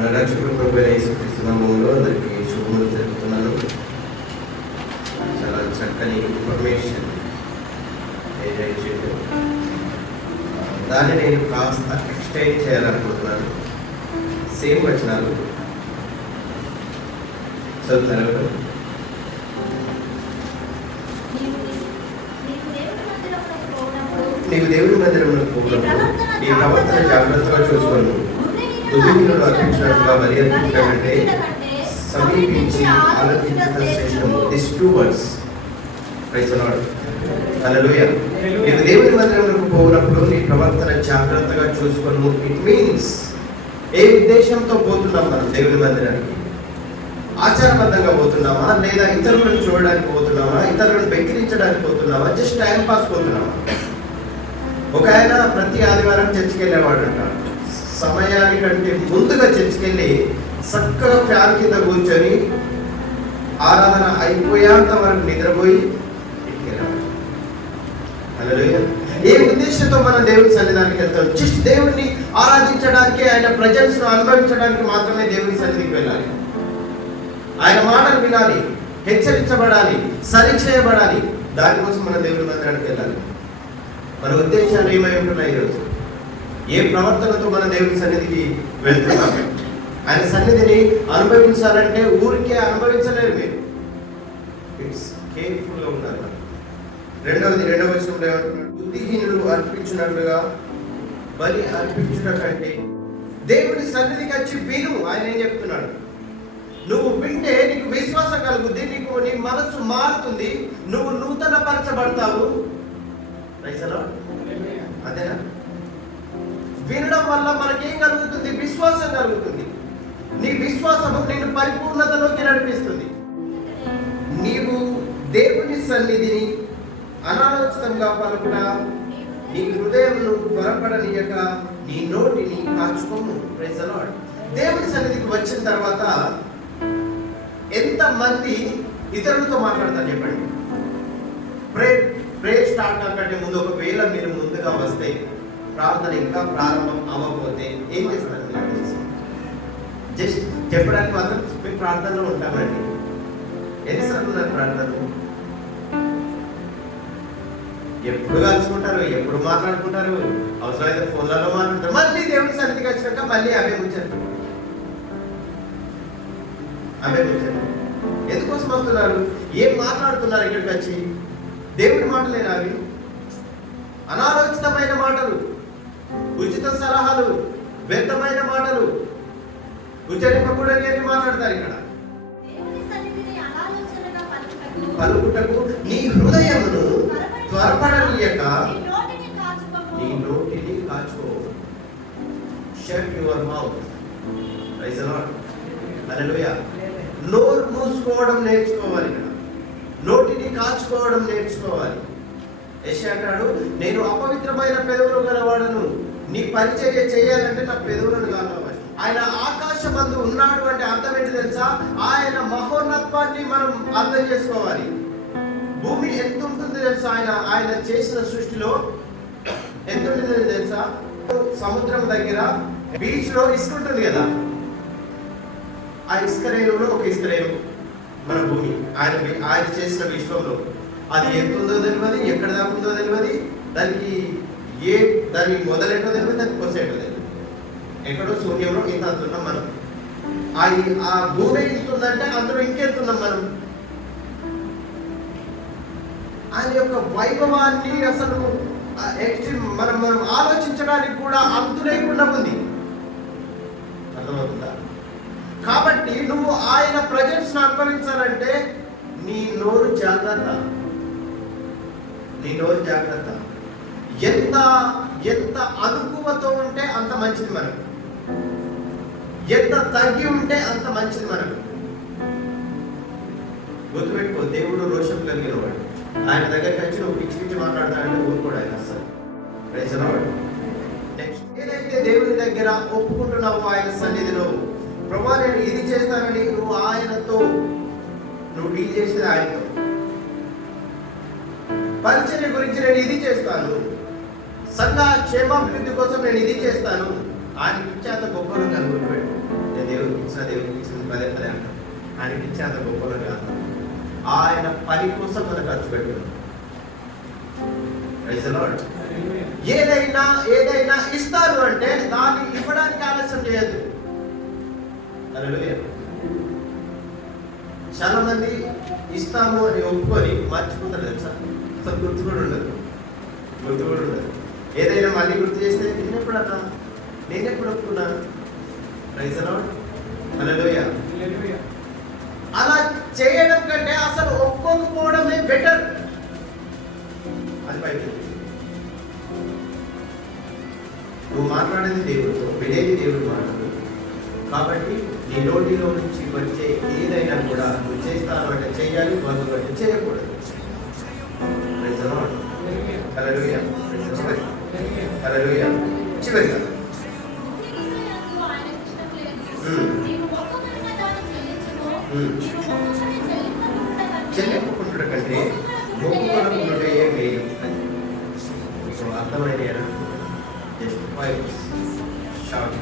మన రక్షకుడు ప్రభు యేసుక్రీస్తునామంలో అందరికీ శుభములు జరుపుతున్నాను చాలా చక్కని ఇన్ఫర్మేషన్ దాన్ని నేను కాస్త ఎక్స్టెండ్ చేయాలనుకుంటున్నాను సేమ్ వచనాలు చదువుతారు నీవు దేవుని మందిరంలో పోయినప్పుడు నీ ప్రవర్తన జాగ్రత్తగా చూసుకోను బుద్ధిహీనులు అర్పించినట్లుగా మరి అర్పించినట్టే సమీపించి ఆలోచించడం శ్రేష్టము this two words praise Lord hallelujah నీవు దేవుని మందిరంలోకి పోయినప్పుడు నీ ప్రవర్తన జాగ్రత్తగా చూసుకోను ఇట్ మీన్స్ ఏ ఉద్దేశంతో పోతున్నాం మనం దేవుని మందిరానికి? ఆచారబద్ధంగా పోతున్నామా? లేదా ఇతరులను చూడడానికి పోతున్నామా? ఇతరులను వెక్కిరించడానికి పోతున్నామా? జస్ట్ టైం పాస్ పోతున్నామా? ఒక ఆయన ప్రతి ఆదివారం చర్చికి వెళ్ళేవాడు అంట సమయానికంటే ముందుగా చర్చికెళ్ళి చక్కగా ఫ్యాన్ కింద కూర్చొని ఆరాధన అయిపోయేంత వరకు నిద్రపోయి ఏ ఉద్దేశంతో మనం దేవుని సన్నిధానికి వెళ్తాం జస్ట్ దేవుణ్ణి ఆరాధించడానికి ఆయన ప్రజెన్స్ అనుభవించడానికి మాత్రమే దేవుని సన్నిధికి వెళ్ళాలి. ఆయన మాటలు వినాలి హెచ్చరించబడాలి సరి చేయబడాలి దానికోసం మన దేవుని మందిరానికి వెళ్ళాలి. మన ఉద్దేశాలు ఏమై ఉంటున్నాయి ఈరోజు? ఏ ప్రవర్తనతో మన దేవుని సన్నిధికి వెళ్తున్నాం? ఆయన సన్నిధిని అనుభవించాలంటే ఊరికే అనుభవించలేరు మీరు. ఇట్స్ కేర్ఫుల్గా ఉండాలి రెండవది రెండవ విషయంలో ఏమంటున్నాడు? బుద్ధిహీనులు అర్పించినట్లుగా బలి అర్పించుట కంటే దేవుని సన్నిధికి వచ్చి విను. ఆయన ఏం చెప్తున్నాడు? నువ్వు వింటే నీకు విశ్వాసం కలుగుద్ది నీకు నీ మనస్సు మారుతుంది నువ్వు నూతన పరచబడతావు అదేనా? కలుగుతుంది విశ్వాసం కలుగుతుంది. నీ విశ్వాసము నేను పరిపూర్ణతలోకి నడిపిస్తుంది. నీవు దేవుని సన్నిధిని అనాలోచితంగా పలుకుట నీ హృదయమును త్వరపడనీయక నీ నోటిని కాచుకోము ప్రైజ్ దేవుని సన్నిధికి వచ్చిన తర్వాత ఎంత మంది ఇతరులతో మాట్లాడతారు చెప్పండి? ప్రే ప్రే స్టార్ట్ కంటే ముందు ఒకవేళ మీరు ముందుగా వస్తే ప్రార్థన ఇంకా ప్రారంభం అవ్వకపోతే ఏం చేస్తారు జస్ట్ చెప్పడానికి మాత్రం మీ ప్రార్థనలో ఉంటామండి. ఎన్నిసార్లు దాని ప్రార్థనలు? ఎప్పుడు కలుసుకుంటారు? ఎప్పుడు మాట్లాడుకుంటారు? అవసరమైతే ఫోన్లలో మాట్లాడతారు. మళ్ళీ దేవుడి సన్నిధికి వచ్చినాక మళ్ళీ అవే ముచ్చారు అవే ముచ్చారు ఎందుకోసం వస్తున్నారు? ఏం మాట్లాడుతున్నారు ఇక్కడికి వచ్చి? దేవుడి మాటలేనా అవి? అనాలోచితమైన మాటలు. ఉచిత సలహాలు వ్యర్థమైన మాటలు ఉచ్చరింపకూడని అని మాట్లాడతారు ఇక్కడ. పలుకుటకు నీ హృదయమును త్వరపడనీయక. నీ నోటిని కాచుకో. Shut your mouth praise Lord hallelujah నోరు మూసుకోవడం నేర్చుకోవాలి ఇక్కడ. నోటిని కాచుకోవడం నేర్చుకోవాలి. యశ అంటాడు నేను అపవిత్రమైన పెదవులు గలవాడను. నీ పరిచర్య చేయాలంటే నా పెదవులను కావాలి ఆయన ఆకాశమందు ఉన్నాడు అంటే అర్థం ఏంటి తెలుసా? ఆయన మహోన్నత్వాన్ని మనం అర్థం చేసుకోవాలి. భూమి ఎంత ఉంటుంది తెలుసా ఆయన? ఆయన చేసిన సృష్టిలో ఎంత ఉంటుంది తెలుసా? సముద్రం దగ్గర బీచ్లో ఇసుక ఉంటుంది కదా? ఆ ఇసుక రేణులో ఒక ఇసుక రేణు మన భూమి. ఆయన ఆయన చేసిన విశ్వంలో. అది ఎంత ఉందో తెలియదు ఎక్కడ దాకా ఉందో తెలియదు దానికి ఏ దాని మొదలెట్టో తెలియదు దాని కొసేటో తెలియదు ఎక్కడో సూర్యంలో ఇంత అంతున్నాం మనం. ఆ ఆ భూమి ఇస్తుందంటే అందులో ఇంకెంతున్నాం మనం. ఆయన యొక్క వైభవాన్ని అసలు ఎక్స్ట్రీమ్ మనం మనం ఆలోచించడానికి కూడా అంతు లేకుండా ఉంది. అర్థమవుతుందా? కాబట్టి నువ్వు ఆయన ప్రజెన్స్ అనుభవించాలంటే నీ నోరు జాగ్రత్త. నీ నోరు జాగ్రత్త. ఎంత ఎంత అనుకువతో ఉంటే అంత మంచిది మనకు. ఎంత తగ్గి ఉంటే అంత మంచిది మనకు. గుర్తుపెట్టుకో దేవుడు రోషం కలిగిన వాడు. ఆయన దగ్గరికి వచ్చి నువ్వు పిచ్చి పిచ్చి మాట్లాడతాడంటే ఊరుకోడు ఆయన అసలు ప్రైజ్ నెక్స్ట్ ఏదైతే దేవుని దగ్గర ఒప్పుకుంటున్నావో ఆయన సన్నిధిలో ప్రభా నేను ఇది చేస్తానని నువ్వు ఆయనతో నువ్వు డీల్ చేసేది ఆయనతో. పరిచర్య గురించి నేను ఇది చేస్తాను. సంఘ క్షేమాభివృద్ధి కోసం నేను ఇది చేస్తాను. ఆయన ఇచ్చేంత కాదు కనుగొనిపెట్టు నేను ఒకసారి దేవునికి ఇచ్చింది పదే పదే అంటాం ఆయనకి ఇచ్చేంత గొప్పలు కాదు. ఆయన పని కోసం మనం ఖర్చు పెట్టుకున్నాం. ఏదైనా ఏదైనా ఇస్తారు అంటే దాన్ని ఇవ్వడానికి ఆలస్యం చేయదు చాలా మంది ఇస్తాము అని ఒప్పుకొని మర్చిపోతారు తెలుసా? అసలు గుర్తు కూడా ఉండదు. గుర్తు కూడా ఉండదు. ఏదైనా మళ్ళీ గుర్తు చేస్తే నేను ఎప్పుడు అన్నా నేను ఎప్పుడు ఒప్పుకున్నా ప్రైజ్ అలా చేయడం కంటే అసలు ఒప్పుకోకపోవడమే బెటర్ అది బయట నువ్వు మాట్లాడేది దేవుడితో వినేది దేవుడు మాట్లాడు. కాబట్టి నీ నోటిలో నుంచి వచ్చే ఏదైనా కూడా నువ్వు చేస్తాను అంటే చేయాలి వాళ్ళు అంటే చేయకూడదు. Lord. Hallelujah. Praise the Lord. Hallelujah. చివరిగా Hmm. చెల్లింపుకుంటుడు కంటే మొక్కుకొనకుంటే మేలు సో అర్థమైన జస్ట్ ఫైవ్ షార్ట్